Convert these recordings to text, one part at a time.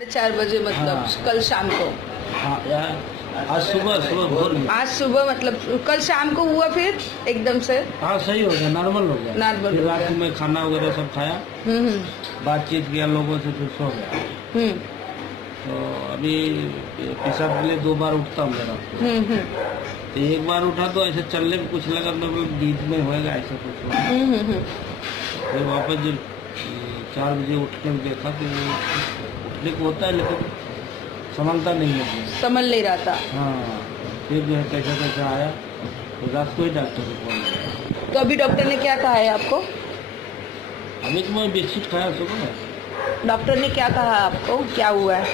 4 बजे मतलब हाँ। कल शाम को। हाँ यार, आज सुबह सुबह भोर में। आज सुबह मतलब कल शाम को हुआ फिर एकदम से। हाँ सही हो गया, नॉर्मल हो गया। नॉर्मल फिर हो रात गया। में खाना वगैरह सब खाया, हम्म बातचीत किया लोगों से, फिर सो गया। हम्म तो अभी पेशाब के लिए 2 बार उठता हूँ मेरा। हम्म तो एक बार उठा तो ऐसे चलने में कुछ लगा, मैं बोला बीच में होएगा ऐसा कुछ हुआ। फिर वापस जब 4 बजे उठने में देखा तो उठने को होता है लेकिन संभलता नहीं है। समझ नहीं रहा था। हाँ, फिर जो है कैसा कैसा आया तो रात को ही डॉक्टर को फोन किया। तो अभी डॉक्टर ने क्या कहा है आपको? अभी तो मैं बिस्किट खाया सुबह में। डॉक्टर ने क्या कहा आपको, क्या हुआ है?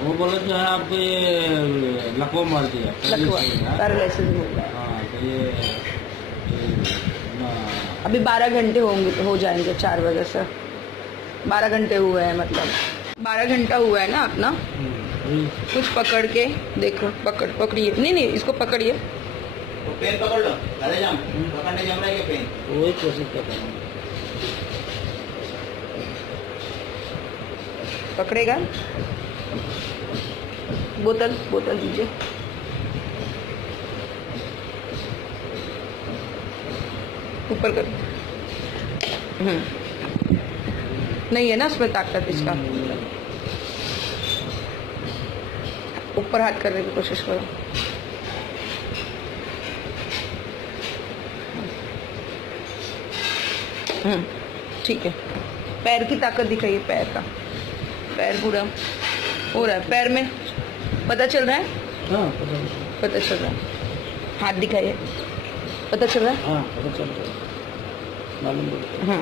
वो बोला जो है आपको ये लकवा मार दिया, पैरालिसिस हो गया। हाँ तो ये ना, अभी 12 घंटे होंगे, हो जाएंगे 4 बजे से। 12 घंटे हुए हैं, मतलब 12 घंटा हुआ है ना अपना। वही कुछ पकड़ के देखो, पकड़िए, नहीं इसको पकड़िए। तो पेन पकड़ लो, अरे जाम पकड़ने जम रहा है क्या पेन? वही कोशिश कर रहा हूँ। पकड़ेगा। बोतल दीजिए। ऊपर कर। नहीं है ना उसमें ताकत इसका। ऊपर हाथ करने की कोशिश करो। ठीक है। पैर की ताकत दिखाइए, पैर का। पैर पूरा हो रहा है, पैर में पता चल रहा है? हाँ पता चल रहा है। हाथ दिखाइए, पता चल रहा है? हाँ पता चल रहा है, मालूम पड़ता है।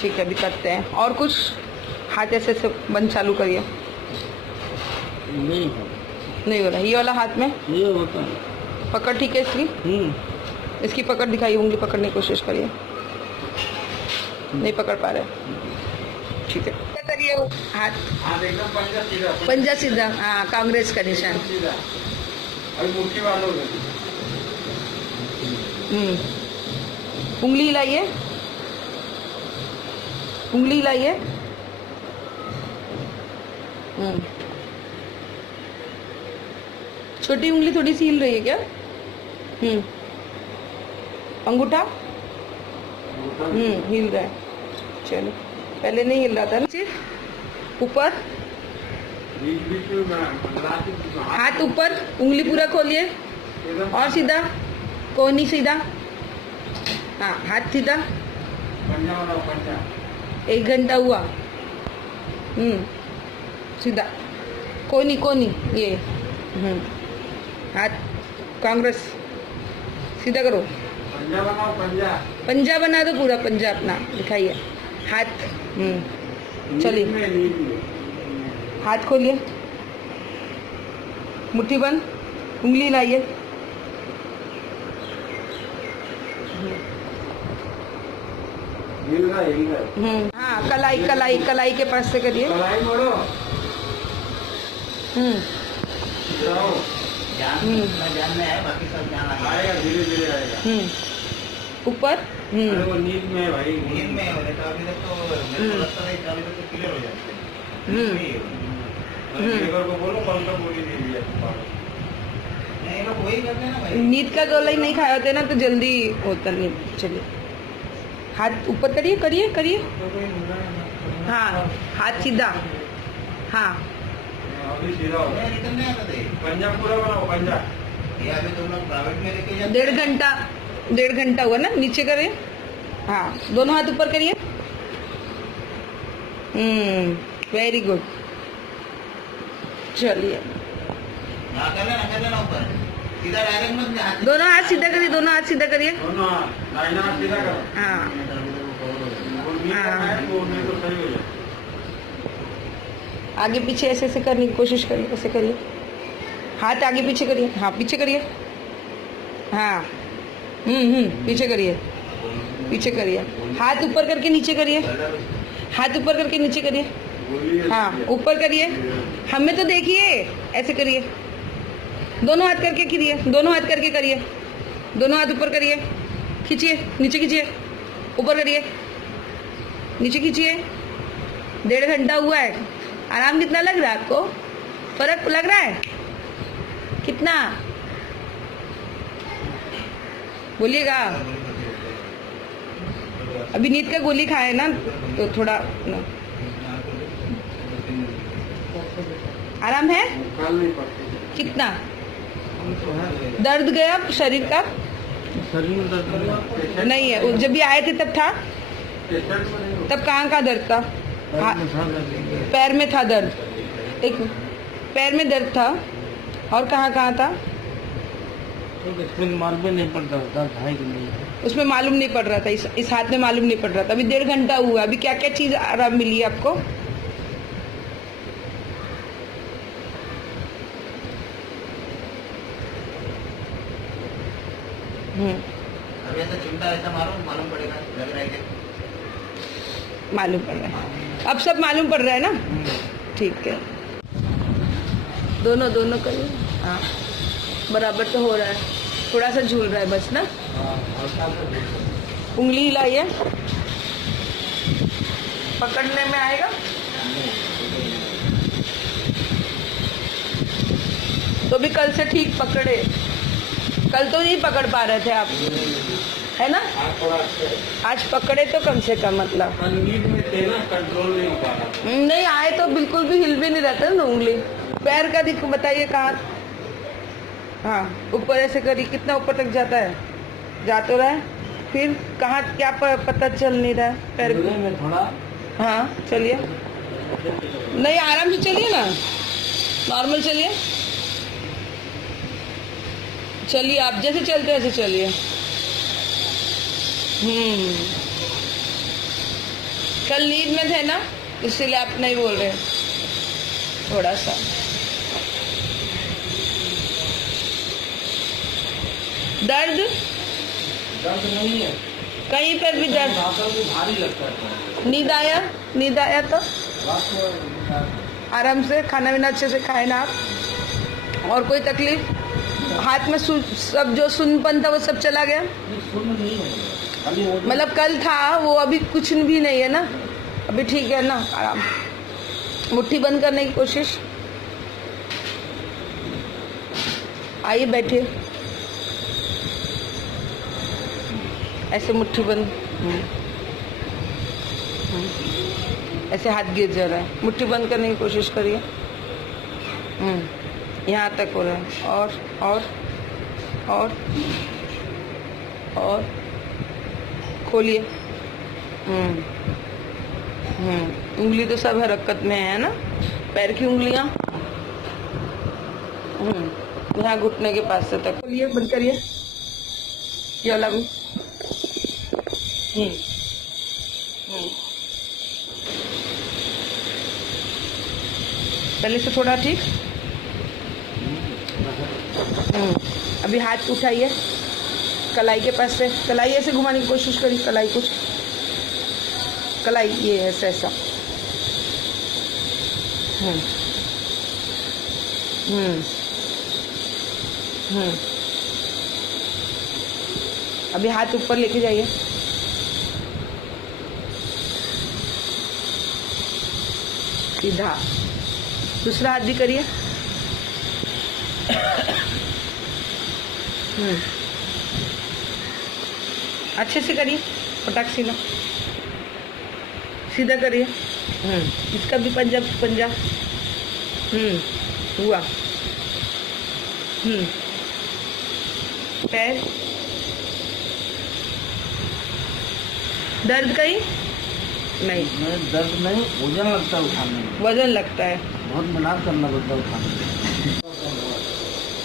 ठीक है, अभी करते हैं। और कुछ हाथ ऐसे ऐसे बंद चालू करिए। नहीं हो नहीं हो रहा। ये वाला हाथ में ये होता है। पकड़ ठीक है इसकी। इसकी पकड़ दिखाइए, उंगली पकड़ने की कोशिश करिए। नहीं पकड़ पा रहे। ठीक है, क्या करिए वो हाथ, हाथ एकदम पंजा सीधा, पंजा सीधा। हाँ, कांग्रेस का निशान। सीधा। अभी मुट्ठी बांधोगे। उंगली हिलाइए, उंगली हिलाइए। छोटी उंगली थोड़ी सी हिल रही है क्या? अंगूठा हिल रहा है। चलो, पहले नहीं हिल रहा था ना। ऊपर हाथ ऊपर, उंगली पूरा खोलिए और सीधा, कोहनी सीधा। हाँ, हाथ सीधा। पंजा बनाओ, पंजा। 1 घंटा हुआ। सीधा कोनी ये। हाथ कांग्रेस सीधा करो। पंजा बनाओ, पंजा। पंजा बना दो, पूरा पंजा अपना दिखाइए। हाथ चलिए, नींद में। हाथ खोलिए, मुट्ठी बंद, उंगली लाइए। हिल रहा है। हाँ, कलाई के पास से करिए। कलाई मोड़ो। जाओ। जान में है, बाकी सब जान आएगा, धीरे धीरे आएगा। ऊपर। अरे वो नींद में है भाई, नींद में है। तो अभी तक तो मेरे को लगता है कि अभी तक तो क्लियर हो जाते हैं। लेबर को बोलो कल तक गोली दे दिया। नहीं लोग वही करते हैं ना भाई। नींद का गोला ही नहीं खाए होते ना तो जल्दी होता नहीं। चलिए, हाथ ऊपर करिए। हाँ, हाथ सीधा। हाँ, अभी सीधा हो गया। रिटर्न नहीं आता थे। पंजा पूरा बनाओ, पंजा। ये अभी तुम लोग प्राइवेट में लेके जाते। 1.5 घंटा हुआ ना। नीचे करिए। हाँ, दोनों हाथ ऊपर करिए। Very good. चलिए, कर लेना ऊपर सीधा, डायरेक्ट मत हाथ। दोनों हाथ सीधा करिए, दोनों हाथ सीधा करिए। दोनों लाइन हाथ सीधा करो। हाँ, वो नींद करना है, वो नहीं तो सही हो जाए। आगे पीछे ऐसे ऐसे करने की कोशिश करिए। ऐसे करिए, हाथ आगे पीछे करिए। हाँ, पीछे करिए। हाँ, पीछे करिए। हाथ ऊपर करके नीचे करिए। हाथ ऊपर करके नीचे करिए। हाँ, ऊपर करिए। हमें तो देखिए, ऐसे करिए। दोनों हाथ करके करिए, दोनों हाथ करके करिए। दोनों हाथ ऊपर करिए, खींचिए, नीचे खींचिए, ऊपर करिए, नीचे खींचिए। 1.5 घंटा हुआ है। आराम कितना लग रहा है आपको? फर्क लग रहा है कितना? बोलिएगा। अभी नींद का गोली खाए ना तो थोड़ा ना। आराम है कितना? दर्द गया शरीर का? शरीर में दर्द नहीं है। जब भी आए थे तब था? तब कहाँ दर्द था? पैर में था दर्द। एक पैर में दर्द था और कहाँ था? इसमें मालूम नहीं पड़ता दर्द है कि नहीं है। उसमें मालूम नहीं पड़ रहा था। इस हाथ में मालूम नहीं पड़ रहा था। अभी 1.5 घंटा हुआ। अभी क्या क्या चीज आराम मिली है आपको? अभी ऐसा चिमटा ऐसा मालूम पड़ेगा, लग रहा है कि मालूम पड़ रहा है। अब सब मालूम पड़ रहा है ना? ठीक है। दोनों करिए। हाँ बराबर तो हो रहा है। थोड़ा सा झूल रहा है बस ना। उंगली हिलाइए, पकड़ने में आएगा। तो भी कल से ठीक पकड़े। कल तो नहीं पकड़ पा रहे थे आप, है ना? आज पकड़े तो कम से कम मतलब। नींद में थे ना, कंट्रोल नहीं हो पा रहा। नहीं आए तो बिल्कुल भी हिल भी नहीं रहता ना उंगली। पैर का दिख बताइए कहाँ? हाँ ऊपर ऐसे करिए। कितना ऊपर तक जाता है? जा तो रहा है। फिर कहाँ क्या पता चल नहीं रहा है पैर में थोड़ा। हाँ चलिए। नहीं आराम से चलिए ना, नॉर्मल चलिए। चलिए आप जैसे चलते हैं ऐसे चलिए। कल नींद में थे ना, इसीलिए आप नहीं बोल रहे। थोड़ा सा दर्द नहीं है कहीं पर भी दर्द? भारी लगता है। नींद आया तो आराम से खाना पीना अच्छे से खाए ना आप? और कोई तकलीफ? हाथ में सब जो सुनपन था वो सब चला गया? मतलब कल था वो, अभी कुछ भी नहीं है ना? अभी ठीक है ना? आराम। मुट्ठी बंद करने की कोशिश। आइए बैठिए। ऐसे मुट्ठी बंद। ऐसे हाथ गिर जा रहा है। मुट्ठी बंद करने की कोशिश करिए। यहाँ तक हो रहा है। और खोलिए। उंगली तो सब हरकत में है ना? पैर की उंगलियां यहाँ घुटने के पास से तक। खोलिए, बंद करिए। ये वाला भी। पहले से थोड़ा ठीक। अभी हाथ उठाइए कलाई के पास से। कलाई ऐसे घुमाने की कोशिश करिए। कलाई कुछ, कलाई ये ऐसा ऐसा। अभी हाथ ऊपर लेके जाइए। सीधा। दूसरा हाथ भी करिए। अच्छे से करिए। पटाख सीधा सीधा करिए। इसका भी पंजा हुआ। पैर दर्द कहीं नहीं? दर्द नहीं, वजन लगता है उठाने में। वजन लगता है, बहुत मेहनत करना पड़ता है उठाने में।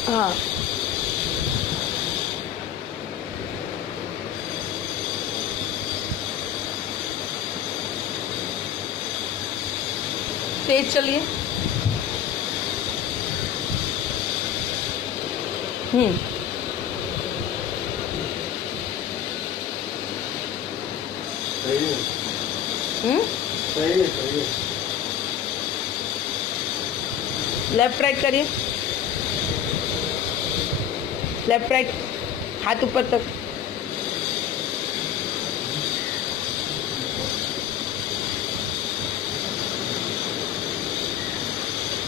हाँ। तेज चलिए। सही है। लेफ्ट राइट करिए। लेफ्ट राइट, हाथ ऊपर तक।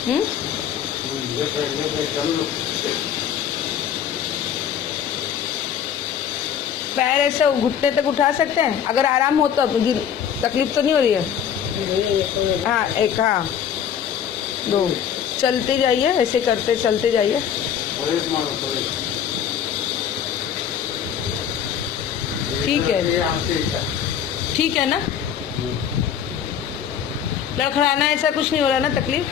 हम्म पैर ऐसे घुटने तक उठा सकते हैं अगर आराम हो तो। तकलीफ तो नहीं हो रही है? हाँ एक, हाँ दो, चलते जाइए, ऐसे करते चलते जाइए। ठीक है, ठीक है ना? लड़खड़ाना ऐसा कुछ नहीं हो रहा ना, तकलीफ?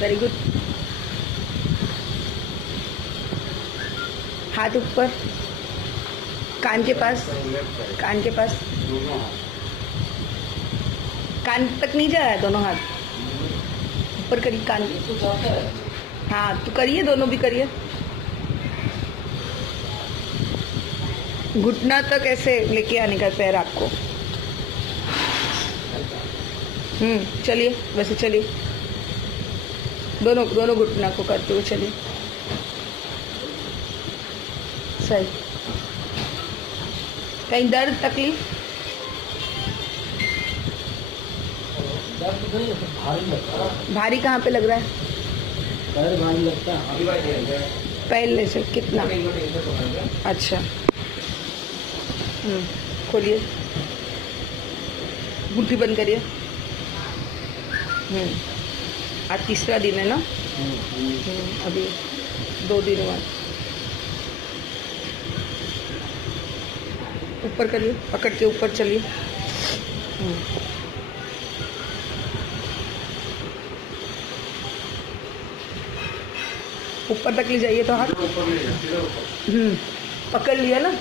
Very good. हाथ ऊपर, कान के पास, कान के पास, कान तक नहीं जा रहा है दोनों हाथ? ऊपर करिए कान। हाँ तो करिए, दोनों भी करिए। घुटना तक ऐसे लेके आने का पैर आपको। चलिए, वैसे चलिए, दोनों दोनों घुटना को करते हुए चलिए। सही। कहीं दर्द तकलीफ? भारी कहाँ पे लग रहा है? पैर भारी लगता है। पहले से कितना? अच्छा, खोलिए, मुट्ठी बंद करिए। आज तीसरा दिन है ना? अभी 2 दिन बाद। ऊपर करिए, पकड़ के ऊपर चलिए। ऊपर तक ले जाइए तो हाथ। पकड़ लिया ना?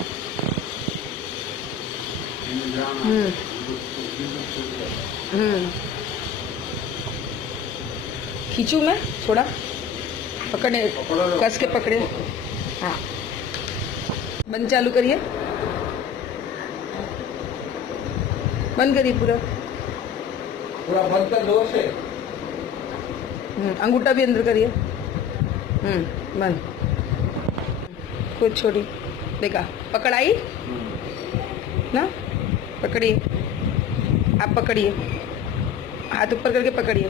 खींचू मैं थोड़ा? पकड़े, कस के पकड़े। हाँ, बंद चालू करिए, बंद करिए पूरा। पूरा बंद कर जोर से। अंगूठा भी अंदर करिए। बंद। कुछ छोड़ी, देखा? पकड़ आई ना? पकड़िए, आप पकड़िए, हाथ ऊपर करके पकड़िए।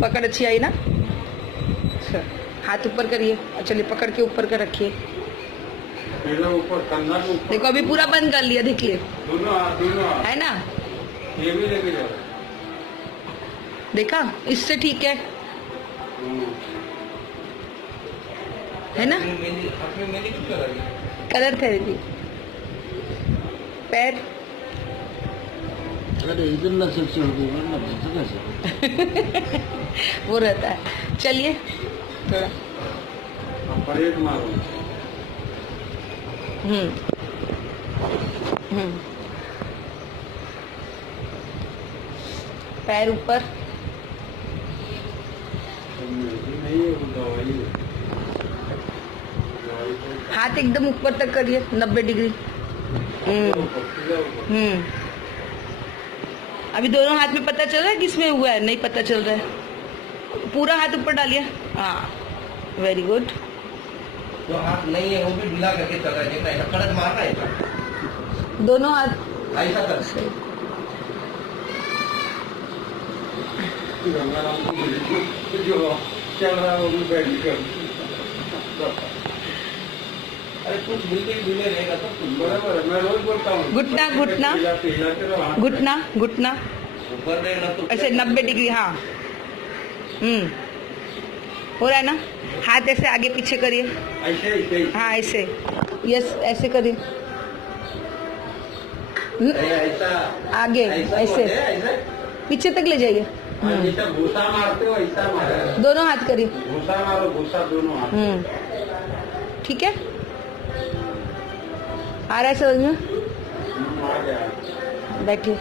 पकड़ अच्छी आई ना? अच्छा, हाथ ऊपर करिए और चलिए, पकड़ के ऊपर कर रखिए। ऊपर कंधा के ऊपर। देखो अभी पूरा बंद कर लिया, देखिए दोनों हाथ है ना? ये भी लेके जाओ। देखा? इससे ठीक है ना? हाथ में मेहंदी क्यों लगा दी? Colour therapy. पैर अरे इधर ना सिर चढ़ गई, वरना भैंस कैसे? वो रहता है। चलिए थोड़ा। परेड मारो। पैर ऊपर, नहीं है वो दवाई। हाथ एकदम ऊपर तक करिए, 90 डिग्री। अभी दोनों हाथ में पता चल रहा है किसमें हुआ है? नहीं पता चल रहा है। पूरा हाथ ऊपर डालिए। हाँ, वेरी गुड। जो हाथ नहीं है वो भी ढीला करके चल रहा है, देखना है, कड़क मारना है। दोनों हाथ ऐसा कर। जो चल रहा है वो भी बैठ कर। अरे कुछ बिल्कुल ढीले रहेगा तो कुछ बराबर है। मैं रोज बोलता हूँ घुटना घुटना घुटना घुटना ऊपर रहेगा तो ऐसे 90 डिग्री। हाँ, हो रहा है ना? हाथ ऐसे आगे पीछे करिए। ऐसे ऐसे हाँ ऐसे, यस ऐसे करिए। ऐसा आगे ऐसे पीछे तक ले जाइए। जैसा भूसा मारते हो ऐसा मारो। दोनों हाथ करिए। भूसा मारो, भूसा दोनों हाथ। ठीक है? आ रहा है समझ में? आ गया। बैठिए।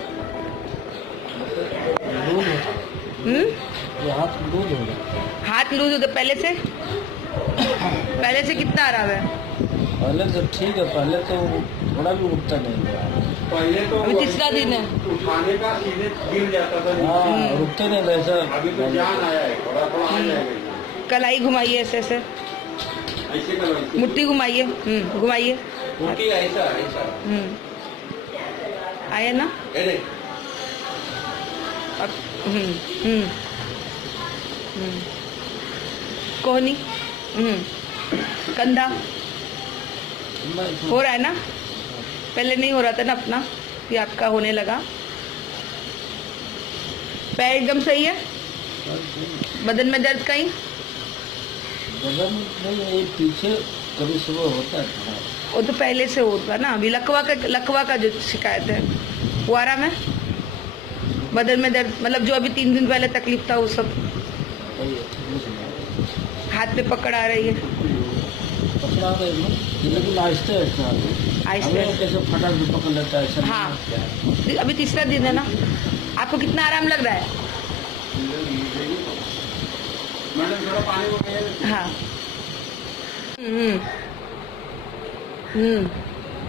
ये हाथ लूज हो गया। हाथ लूज होता पहले से कितना आराम है? पहले तो ठीक है, पहले तो थोड़ा भी उठता नहीं था। पहले तो अभी तीसरा दिन है। उठाने का सीधे गिर जाता था। हाँ, रुकते नहीं था ऐसा। अभी तो जान आया है, थोड़ा थोड़ा आ जाएगा। कलाई घुमाइए, ऐसे ऐसे ऐसे करो, ऐसे। मुट्ठी घुमाइए। घुमाइए। मुट्ठी ऐसा ऐसा। आया ना अब कोहनी कंधा हो रहा है ना, पहले नहीं हो रहा था ना अपना, ये आपका होने लगा। पैर एकदम सही है, बदन में दर्द कहीं? बदन नहीं, ये पीछे कभी सुबह होता है थोड़ा। वो तो पहले से होता ना, अभी लकवा का जो शिकायत है वो आराम है? बदन में दर्द मतलब जो अभी 3 दिन पहले तकलीफ था वो सब? हाथ पे पकड़ आ रही है? पकड़ा रहे हैं लेकिन आहिस्ते आहिस्ते कैसे फटाक से पकड़ लेता है ऐसा नहीं हाँ। है। अभी तीसरा दिन है ना, आपको कितना आराम लग रहा है? मैडम थोड़ा पानी को गए। हाँ।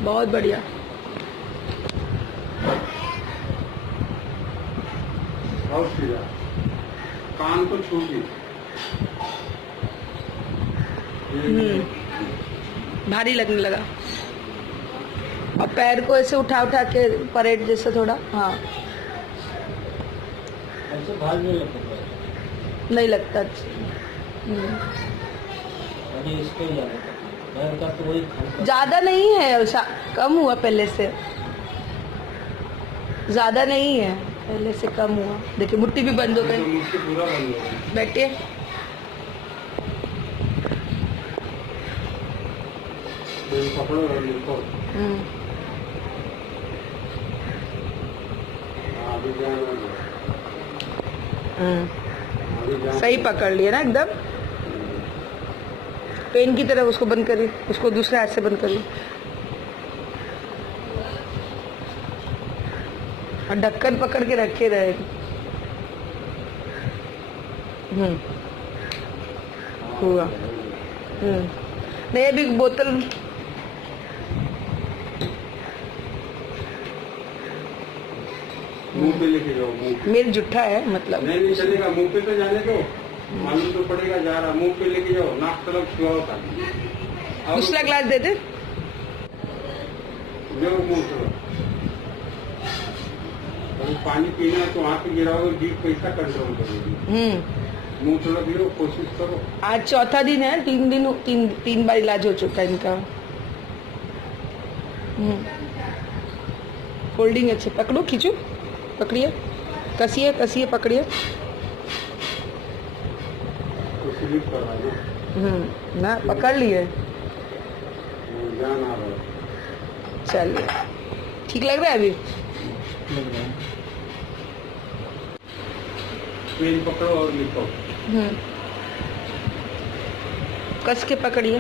बहुत बढ़िया। बहुत सीधा, कान को छू दी। भारी लगने लगा और पैर को ऐसे उठा उठा के परेड जैसे थोड़ा, हाँ ऐसे भाग नहीं लगता है। नहीं लगता। अभी इसको ही ज्यादा तकलीफ। पैर का तो वही खड़का। ज्यादा नहीं है, कम हुआ पहले से, ज्यादा नहीं है, पहले से कम हुआ। देखिए मुट्ठी भी बंद हो गई। मुझसे पूरा बंद हो गया। बैठिए। पकड़ो और लिखो। अभी ध्यान रखो। अभी ध्यान सही पकड़ लिया ना एकदम। पेन की तरह उसको बंद करिए, उसको दूसरे हाथ से बंद करिए और ढक्कन पकड़ के रखे रहे। हुआ। नहीं अभी बोतल मुंह पे लेके जाओ। मुंह पे मेरी जुट्ठा है मतलब। नहीं चलेगा, मुंह पे तो जाने दो, मालूम तो पड़ेगा जा रहा। मुंह पे लेके जाओ, नाक तरफ छुआओ था। दूसरा ग्लास दे दे। जाओ मुंह तरफ। अभी पानी पीना है तो वहाँ पे गिराओगे, जीभ कैसा कंट्रोल करोगे? मुंह तरफ गिरो, कोशिश करो। आज चौथा दिन है, 3 बार इलाज हो चुका है इनका। होल्डिंग अच्छे, पकड़ो, खींचो, पकड़िए, कसिए कसिए, पकड़िए। तो स्लिप कर रहा है ना पकड़ लिए। जान आ रहा है। चलिए, ठीक लग रहा है अभी? लग रहा है। पेन पकड़ो और लिखो। कस के पकड़िए,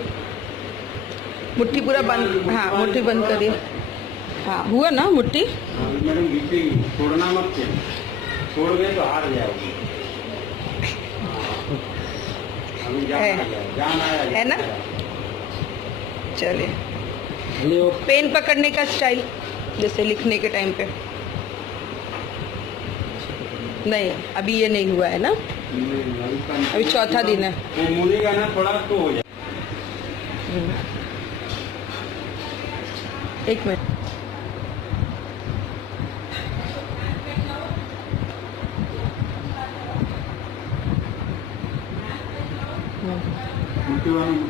मुट्ठी पूरा बंद, हाँ मुट्ठी बंद करिए। हाँ हुआ ना मुट्ठी? मैडम घिसेगी, छोड़ना मत। छोड़ गए तो हार जाओगे। अभी जान आया है ना? चलिए, ले वो पेन पकड़ने का स्टाइल जैसे लिखने के टाइम पे। नहीं अभी ये नहीं हुआ है ना, अभी चौथा दिन है। वो मुड़ेगा ना थोड़ा तो हो जाए। एक मिनट।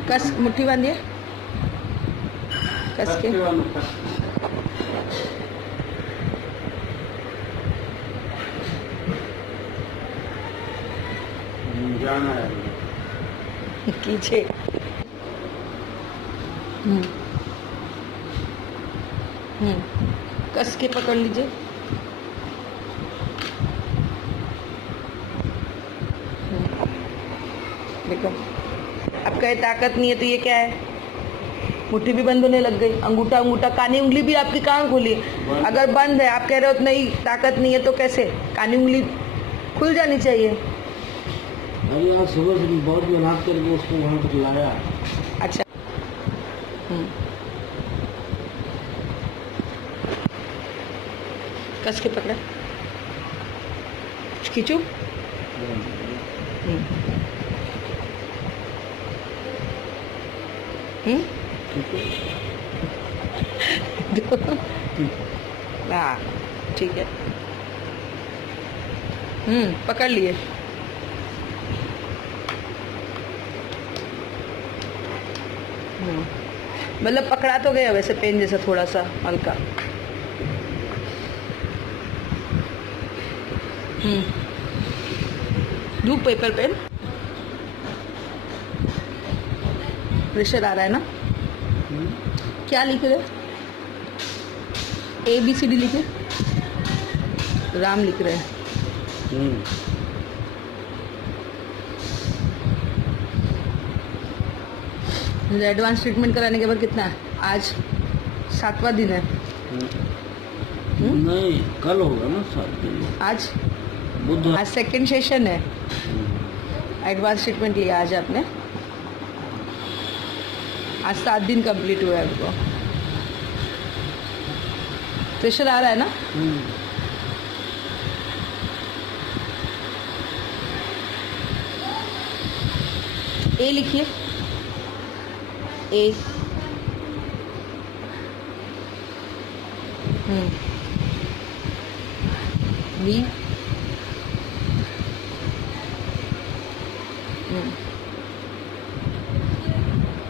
कस, मुट्ठी बांधिए कस के। जाना है कीजिए। कस के पकड़ लीजिए। देखो, अब कहे ताकत नहीं है तो ये क्या है? मुट्ठी भी बंद होने लग गई। अंगूठा कानी उंगली भी आपकी कहाँ खुली है? अगर बंद है, आप कह रहे हो नहीं ताकत नहीं है, तो कैसे? कानी उंगली खुल जानी चाहिए। अभी आज सुबह से बहुत मेहनत करके उसको वहाँ तक लाया। अच्छा। कस के पकड़ा, खींचू। हाँ ठीक है। पकड़ लिए। मतलब पकड़ा तो गया वैसे पेन जैसा थोड़ा सा हल्का। दो पेपर पेन। प्रेशर आ रहा है ना? क्या लिख रहे? ABCD लिखे? राम लिख रहे हैं। एडवांस ट्रीटमेंट कराने के बाद कितना है? आज 7वां दिन है। नहीं, कल होगा ना 7 दिन। आज बुध। आज सेकंड सेशन है। एडवांस ट्रीटमेंट लिया आज आपने। आज 7 दिन कंप्लीट हुआ है आपको। प्रेशर आ रहा है ना? ए लिखिए। ए। बी।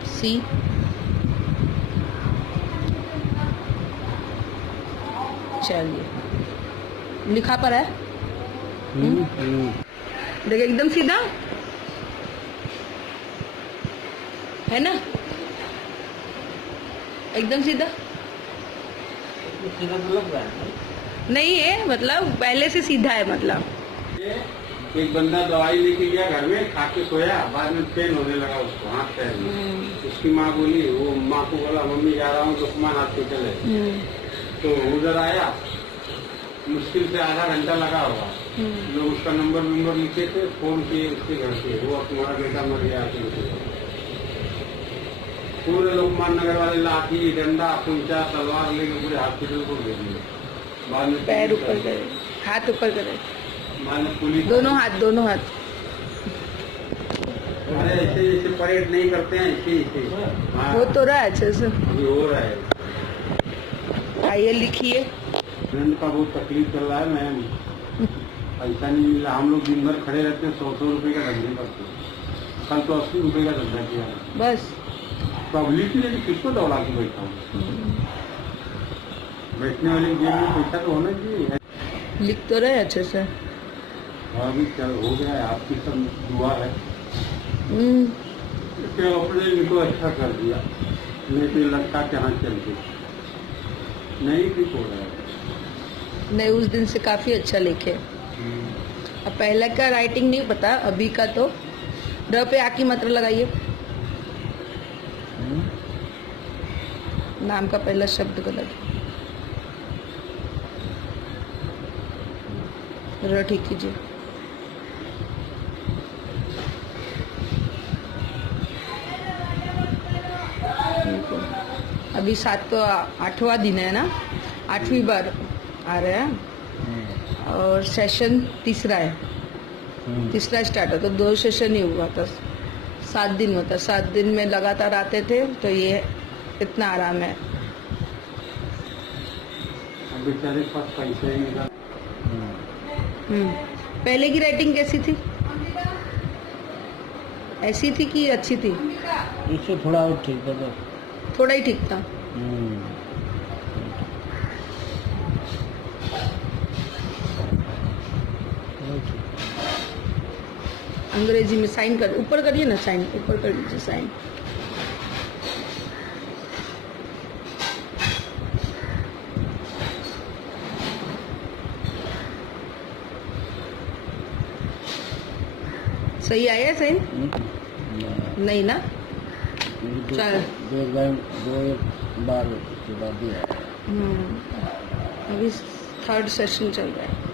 सी। चलिए लिखा पर है। देखिए एकदम सीधा है ना? एकदम सीधा सीधा तो लग रहा है। नहीं है, मतलब पहले से सीधा है। मतलब एक बंदा दवाई लेके गया घर में, खा के सोया, बाद में पेन होने लगा उसको हाथ पैर में। उसकी माँ बोली, वो माँ को बोला मम्मी जा रहा हूँ लुकमान हॉस्पिटल है। तो उधर आया, मुश्किल से आधा घंटा लगा होगा। लोग उसका नंबर लिखे थे, फोन किए उसके घर से, वो तुम्हारा बेटा मर गया। पूरे लोकमान नगर वाले लाठी डंडा कुंचा तलवार लेके पूरे हॉस्पिटल को भेज दिए। बाद में पैर ऊपर करे, हाथ ऊपर करे, बाद में पुलिस। दोनों हाथ। अरे ऐसे जैसे परेड नहीं करते हैं ऐसे। हाँ, वो तो रहा है अच्छे से। अभी हो रहा है। आइए लिखिए। फ्रेंड का बहुत तकलीफ चल रहा है मैम। पैसा नहीं मिला, हम लोग दिन भर खड़े रहते हैं, 100 रुपए का धंधे करते हैं। कल तो 80 रुपए का धंधा किया बस। पब्लिक के लिए किसको दौड़ा के बैठा हूँ? बैठने वाली जेब में पैसा तो होना चाहिए। लिख तो रहे अच्छे से। अभी चल हो गया है, आपकी सब दुआ है। अपने इनको अच्छा कर दिया, नहीं तो लगता कि हाँ चल गई। नहीं ठीक हो रहा है। नहीं, उस दिन से काफी अच्छा लिखे। अब पहले का राइटिंग नहीं पता, अभी का तो ड पे आ की मात्रा लगाइए। नाम का पहला शब्द गलत। र ठीक कीजिए। अभी 8वां दिन है ना, 8वीं बार आ रहे हैं और सेशन तीसरा है। तीसरा स्टार्ट होता, 2 सेशन ही हुआ था। 7 दिन होता, 7 दिन में लगातार आते थे, तो ये इतना आराम है। बेचारे के पास पैसा ही नहीं। पहले की राइटिंग कैसी थी? ऐसी थी कि अच्छी थी? इससे थोड़ा और ठीक था। थोड़ा ही ठीक था। अंग्रेजी में साइन कर, ऊपर करिए ना साइन, ऊपर कर दीजिए साइन। सही आया साइन? नहीं ना? चल 2 बार के बाद ही आया। अभी 3rd सेशन चल रहा है।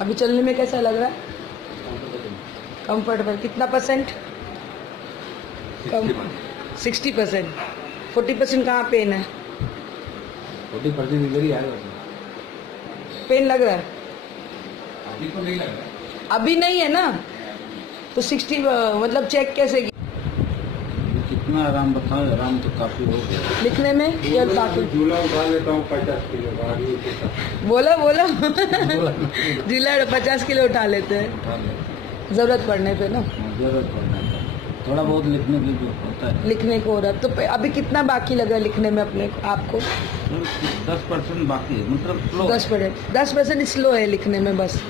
अभी चलने में कैसा लग रहा है? कंफर्टेबल। कितना परसेंट? 60%। 40% कहाँ पेन है? 40% इधर ही आएगा। पेन लग रहा है? अभी तो नहीं लग रहा है। अभी नहीं है ना? तो 60 मतलब चेक कैसे की? कितना आराम बताओ, आराम तो काफी हो गया। लिखने में या बाकी? झूला उठा लेता हूँ 50 किलो गाड़ी के साथ। बोलो बोलो जिला 50 किलो उठा लेते हैं उठा लेते जरूरत पड़ने पे ना। हैं, जरूरत पड़ने पर थोड़ा बहुत लिखने के लिए होता है। लिखने को हो रहा है तो अभी कितना बाकी लगा लिखने में अपने आपको? 10% बाकी है, मतलब slow 10% स्लो है लिखने में बस।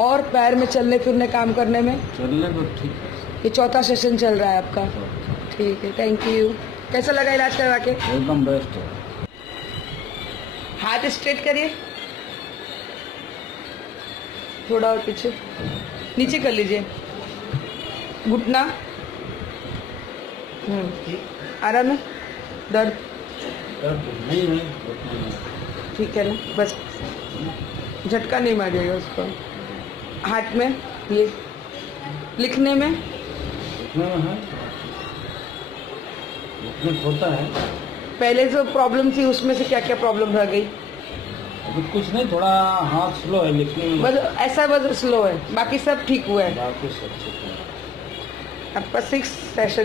और पैर में चलने फिरने काम करने में? चलने तो ठीक है। ये चौथा सेशन चल रहा है आपका? ठीक है, थैंक यू। कैसा लगा इलाज करवा के? एकदम बेस्ट है। हाथ स्ट्रेट करिए, थोड़ा और पीछे, नीचे कर लीजिए, घुटना आराम है, दर्द नहीं है, उतना नहीं। ठीक है ना, बस झटका नहीं मारिएगा उसको। हाथ में ये लिखने में उतना है, उतना होता है। पहले जो प्रॉब्लम थी उसमें से क्या क्या प्रॉब्लम रह गई? अभी कुछ नहीं, थोड़ा हाथ स्लो है लिखने में, बस ऐसा बस स्लो है, बाकी सब ठीक हुआ है। बाकी सब ठीक है। आपका 6 सेशन